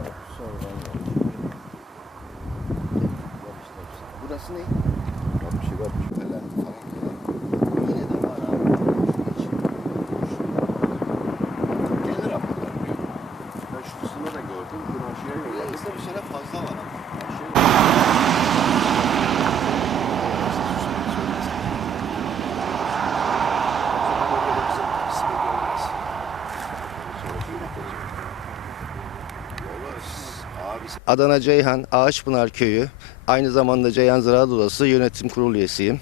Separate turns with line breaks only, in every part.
Evet, sonradan geldi. Burası ne? 60'ı 60. Adana Ceyhan Ağaçpınar Köyü, aynı zamanda Ceyhan Ziraat Odası yönetim kurulu üyesiyim.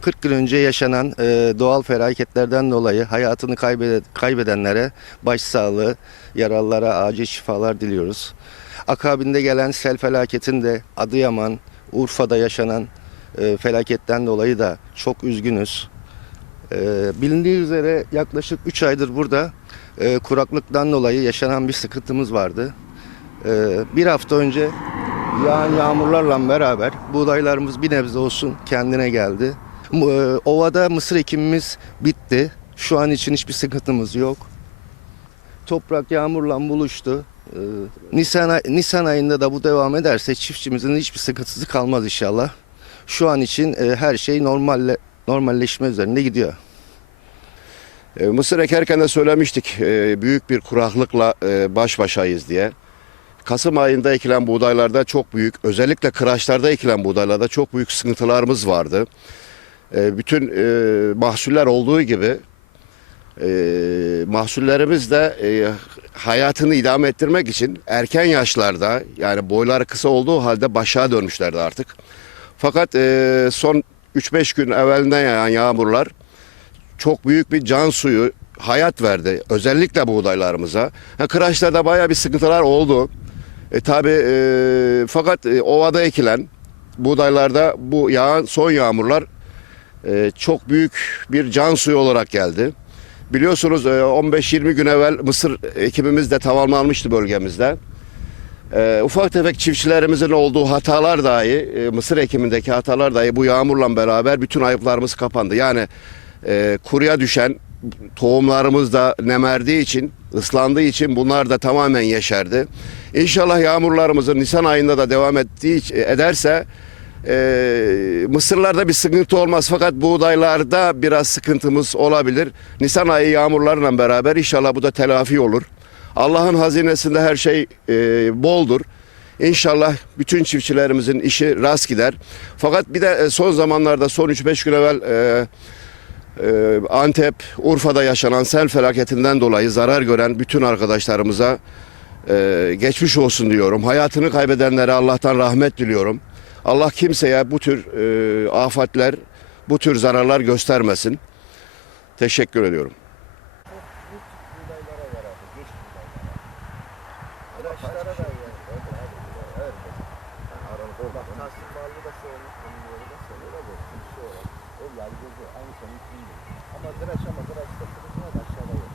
40 gün önce yaşanan e, doğal felaketlerden dolayı hayatını kaybede- kaybedenlere başsağlığı, yaralılara acil şifalar diliyoruz. Akabinde gelen sel felaketinde Adıyaman, Urfa'da yaşanan e, felaketten dolayı da çok üzgünüz. E, bilindiği üzere yaklaşık 3 aydır burada e, kuraklıktan dolayı yaşanan bir sıkıntımız vardı. Ee, bir hafta önce yağan yağmurlarla beraber buğdaylarımız bir nebze olsun kendine geldi. E, Ovada mısır ekimimiz bitti. Şu an için hiçbir sıkıntımız yok. Toprak yağmurla buluştu. Ee, Nisan, Nisan ayında da bu devam ederse çiftçimizin hiçbir sıkıntısı kalmaz inşallah. Şu an için e, her şey normalle, normalleşme üzerinde gidiyor.
E, Mısır ekerken de söylemiştik büyük bir kuraklıkla baş başayız diye. Kasım ayında ekilen buğdaylarda çok büyük, özellikle kıraçlarda ekilen buğdaylarda çok büyük sıkıntılarımız vardı. E, bütün e, mahsuller olduğu gibi e, mahsullerimiz de e, hayatını idame ettirmek için erken yaşlarda yani boyları kısa olduğu halde başa dönmüşlerdi artık. Fakat son 3-5 gün evvelinden yağan yağmurlar çok büyük bir can suyu, hayat verdi. Özellikle buğdaylarımıza. Ha, kıraçlarda bayağı bir sıkıntılar oldu. E, tabi fakat e, ovada ekilen buğdaylarda bu yağan son yağmurlar e, çok büyük bir can suyu olarak geldi. Biliyorsunuz e, 15-20 gün evvel mısır ekimimiz de tamamlanmıştı bölgemizde. E, ufak tefek çiftçilerimizin olduğu hatalar dahi, e, mısır ekimindeki hatalar dahi bu yağmurla beraber bütün ayıplarımız kapandı. Yani e, kuruya düşen tohumlarımız da nemerdiği için, ıslandığı için bunlar da tamamen yeşerdi. İnşallah yağmurlarımızın Nisan ayında da devam ettiği ederse e, mısırlarda bir sıkıntı olmaz fakat buğdaylarda biraz sıkıntımız olabilir. Nisan ayı yağmurlarla beraber inşallah bu da telafi olur. Allah'ın hazinesinde her şey e, boldur. İnşallah bütün çiftçilerimizin işi rast gider. Fakat bir de e, son zamanlarda son 3-5 gün evvel e, Antep, Urfa'da yaşanan sel felaketinden dolayı zarar gören bütün arkadaşlarımıza e, geçmiş olsun diyorum. Hayatını kaybedenlere Allah'tan rahmet diliyorum. Allah kimseye bu tür e, afatler, bu tür zararlar göstermesin. Teşekkür ediyorum abi gözü aynı senin içinde.
Ama direş ama direş de kırıklar aşağıda yok.